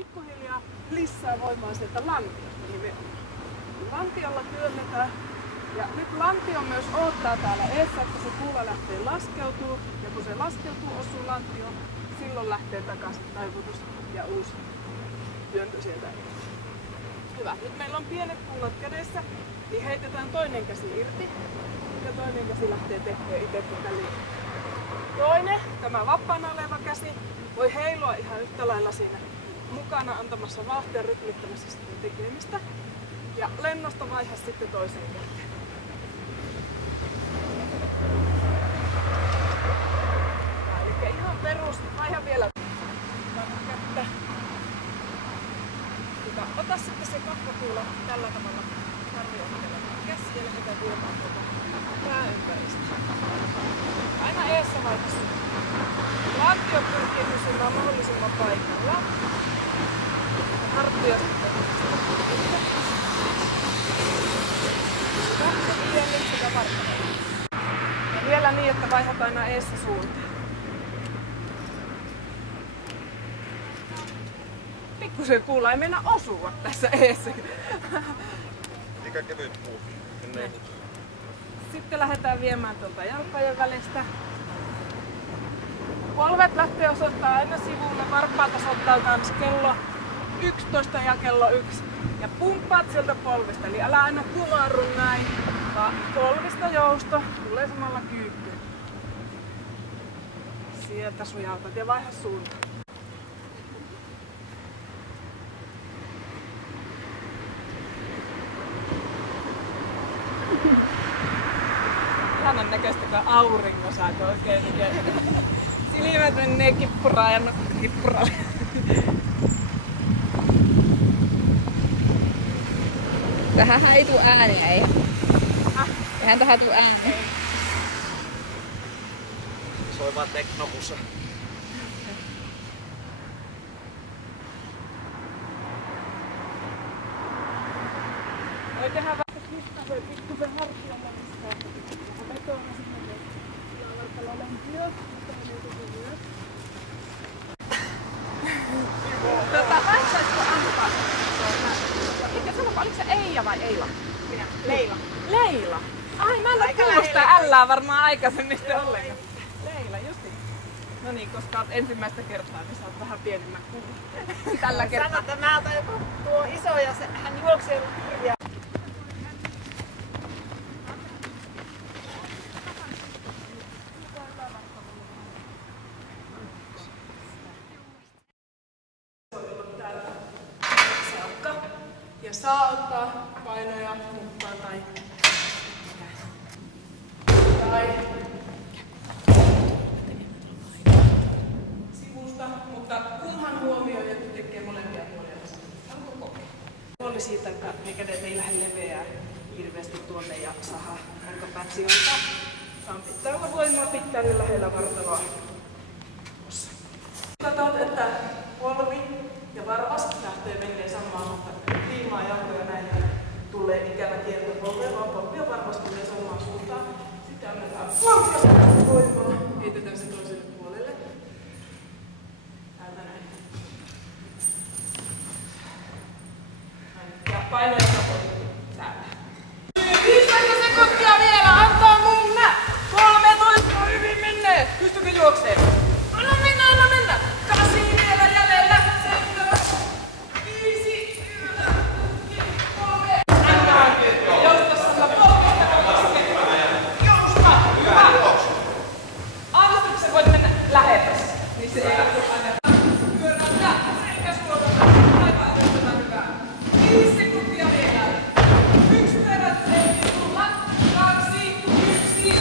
pikkuhiljaa lisää voimaa sieltä lantiosta nimenomaan. Lantiolla työnnetään. Ja nyt lantio myös odottaa täällä eessä, että se kuula lähtee laskeutuu. Ja kun se laskeutuu, osuu lantioon, silloin lähtee takaisin taivutus ja uusi työntö sieltä eessä. Hyvä. Nyt meillä on pienet kuulat kädessä, niin heitetään toinen käsi irti. Ja toinen käsi lähtee tekemään itse tätä liikettä. Toinen, tämä vapaana oleva käsi, voi heilua ihan yhtä lailla siinä mukana antamassa vauhtia rytmittämässä sitten tekemistä. Ja lennosta vaiha sitten toiseen käteen. Eli ihan perus, vaiha vielä kättä. Hyvä. Ota sitten se kakkakuula tällä tavalla harjoittelemaan käsi ja lähdetään viemään tuota pääympäristöä. Aina eessä vaihtossa. Lantio pyrkii pysymään mahdollisimman paikalla. Harttia sitten. Ja vielä niin, että vaihdat aina eessä suuntaan. Pikkusen kuulla, ei mennä osua tässä eessä. Mikä kevyt puu? Sitten lähdetään viemään tuolta jalkojen välistä. Polvet lähtee osoittaa aina sivulle. Varpaat osoittaa kans kello 11 ja kello 1. Ja pumppaat sieltä polvista, eli älä aina kumarru näin, vaan polvista jousto, tulee samalla kyykky. Sieltä sujautat ja vaiha suunta. Ihanan näköistä, kun aurinko saako oikein silmät menee kippuraan ja nokka kippuraan. Tähänhän ei tuu ääniä, ei. Eihän tähän tuu ääniä. Soi vaan teknomusa. Voi tehdä vähän pikkusen hartiolla lisää. Ja vetona sinne ylävartalo lentio. Vaihtaisiko antaa? Mikä sanopa, oliko se Eija vai Eila? Minä. Leila. Leila. Ai, mä en ole kuullut sitä ällää varmaan aikaisemmin sitten ollenkaan. Leila, justi. No niin, koska olet ensimmäistä kertaa, niin saat vähän pienemmän kuulun. Tällä kertaa. Sano, että mä otan joku tuo iso ja hän juoksee kirjaa. Ja saa ottaa painoja mukaan tai sivusta, mutta kunhan huomioi, että tekee molempia puolia. Haluatko kokea? Huoli siitä, että ne kädet ei lähde leveää hirveästi tuonne ja saha olkapäät sijoittaa. Saan pitää olla voimaa pitkään lähellä vartaloa. Katsot, että polvi ja varvas lähtee menee samaan, mutta liimaa jalkoja näin tulee ikävä kierto polveen, vaan polvi ja varvas tulee samaan suuntaan. Sitten annetaan voimaa, heitetään se toiselle puolelle. Täältä näin. Ja painoja tapoihin täällä. 15 sekuntia vielä, antaa mennä! 13 hyvin menee! Pystykö juokseen? Anna mennä, anna mennä! 8 vielä jäljellä! 7, 5, 4, 3. Jousta sillä polvista. Jousta! Hyvä! Aavistuksen voit mennä lähetäs. Niin se ei ole aina. Pyörään ja selkä suoraan. Aivan edestävä hyvä. 5 sekuntia vielä. 1 perässä. Tulla. 2, 1.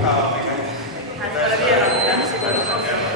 Hän ei ole vielä mitään sivuilla.